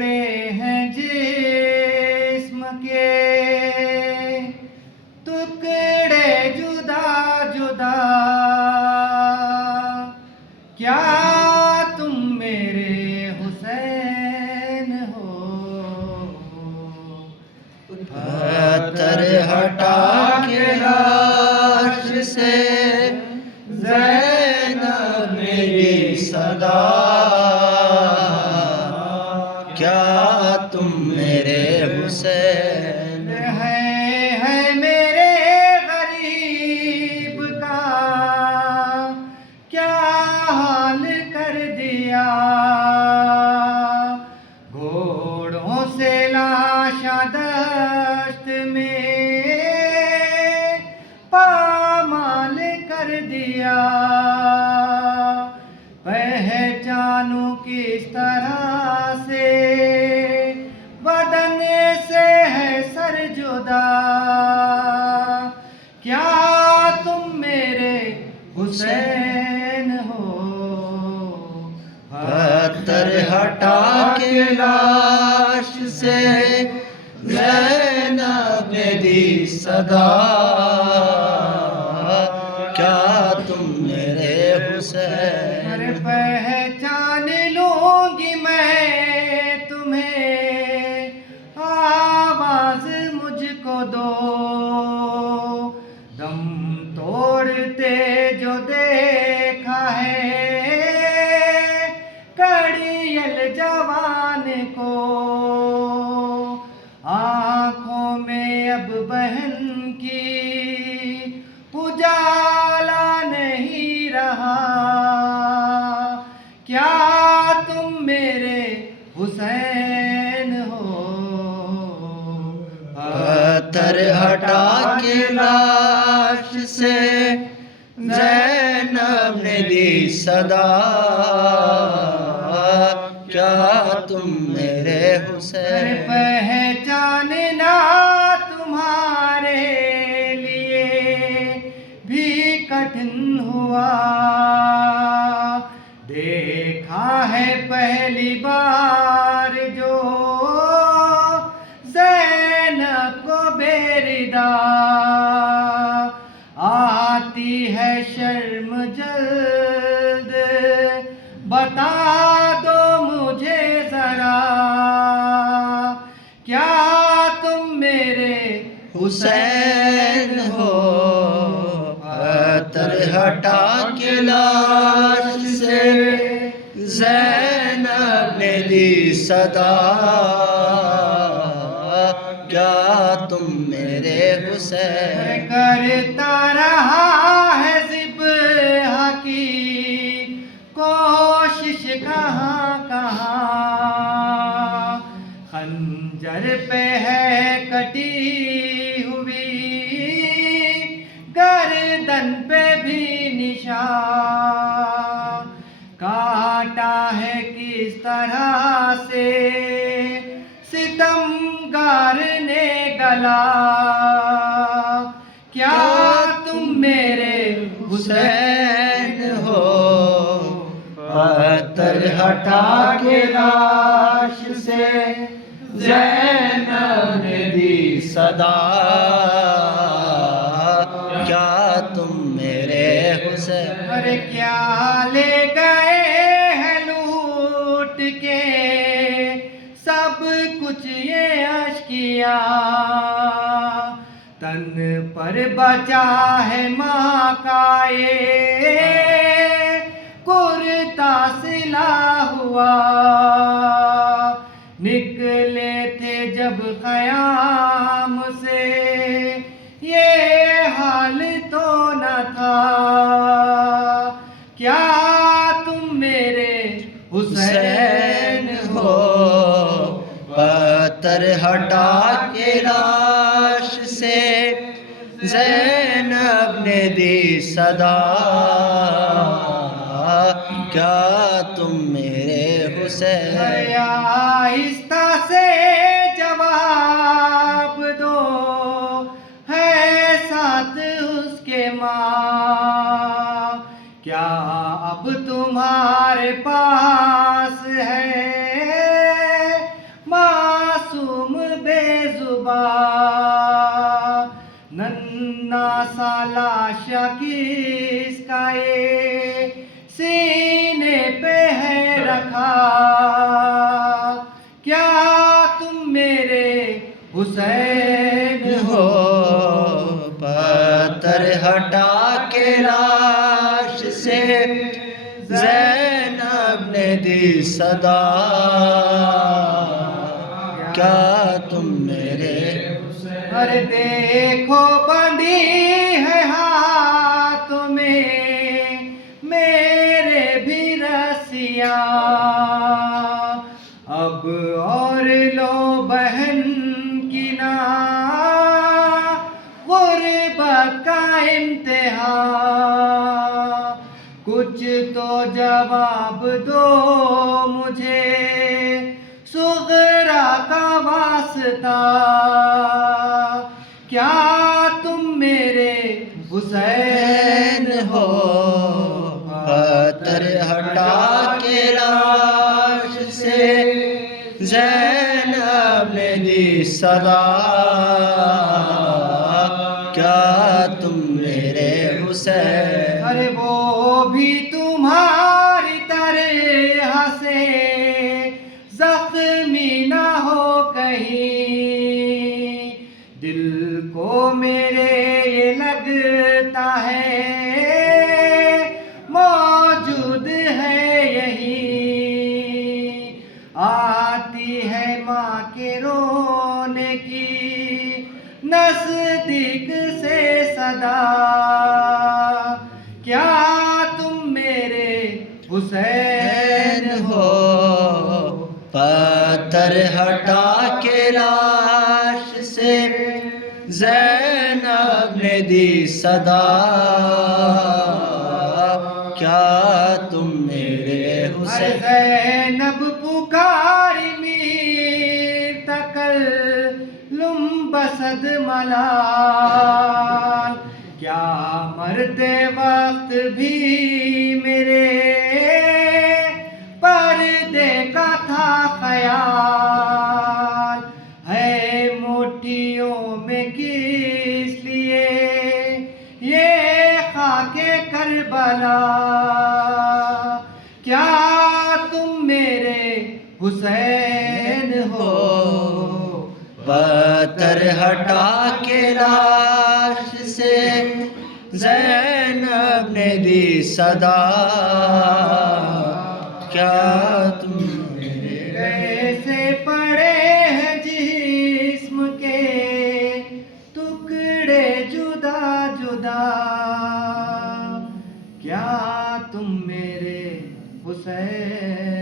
पड़े हैं जिस्म के टुकड़े जुदा जुदा, क्या तुम मेरे हुसैन हो? पत्थर हटा के लाश से ज़ैनब मेरी सदा, क्या तुम मेरे हुसैन है मेरे गरीब का क्या हाल कर दिया? घोड़ों से लाशा दश्त में पामाल कर दिया। पहचानूं किस तरह से बदन से है सर जुदा, क्या तुम मेरे हुसैन हो? पत्थर हटा के लाश से ज़ैनब ने दी सदा, क्या तुम मेरे हुसैन? अरे पहचान लूंगी मैं तुम्हें, आवाज मुझको दो। दम तोड़ते जो देखा है कड़ियल जवान को, आंखों में अब बहन की उजाला नहीं रहा, क्या तुम मेरे हुसैन हो? पत्थर हटा के लाश से ज़ैनब ने दी सदा, क्या तुम मेरे हुसैन? पहचानना तुम्हारे लिए भी कठिन हुआ, देखा है पहली बार जो ज़ैनब को बेरिदा, आती है शर्म जल्द बता दो मुझे जरा, क्या तुम मेरे हुसैन हो? पत्थर हटा के लाश से ज़ैनब ने दी सदा, क्या तुम मेरे हुसैन? करता रहा है ज़िब्हा की कोशिश कहाँ कहाँ, खंजर पे है कटी हुई गर्दन पे भी निशान, काटा है किस तरह से सितमगार ने गला, क्या तुम मेरे हुसैन हो? पत्थर हटा के लाश से ज़ैनब ने दी सदा, क्या तुम मेरे हुसैन? अरे क्या ले गए हैं लूट के सब कुछ ये अश्किया, तन पर बचा है माँ का ये कुर्ता सिला हुआ, निकले थे जब क़याम से ये हाल तो न था, क्या तुम मेरे हुसैन हो? पत्थर हटा के लाश से ज़ैनब ने दी सदा, क्या तुम मेरे हुसैन? आहिस्ता से जवाब दो, है साथ उसके माँ, क्या अब तुम्हारे पास है लाशा किसका ये सीने पे है रखा, क्या तुम मेरे हुसैन हो पत्थर हटा के लाश से ज़ैनब ने दी सदा, क्या तुम मेरे अरे देखो बंधी है हाथों में मेरे भी रसिया, अब और लो बहन की ना गुर्बत का इम्तिहान, कुछ तो जवाब दो मुझे सुगरा का वास्ता, क्या तुम मेरे हुसैन हो पत्थर हटा के लाश से ज़ैनब ने दी सदा, क्या तुम मेरे हुसैन। अरे वो भी तुम्हारी तरह से जख्मी ना हो कहीं, दिल को मेरे ये लगता है मौजूद है यही, आती है माँ के रोने की नजदीक से सदा, क्या तुम मेरे हुसैन हो पत्थर हटा के लाश से ज़ैनब ने दी सदा, क्या तुम मेरे हुसैन। ज़ैनब पुकारी मीर तकल्लुम बसद मलाल, क्या मरते वक्त भी मेरे पर्दे का था ख्याल, है मुट्ठियों में किस लिए ये खाके करबला, क्या तुम मेरे हुसैन हो पत्थर हटा के लाश से ज़ैनब ने दी सदा, क्या तुम मेरे। कैसे पड़े हैं जिस्म के टुकड़े जुदा जुदा, क्या तुम मेरे हुसैन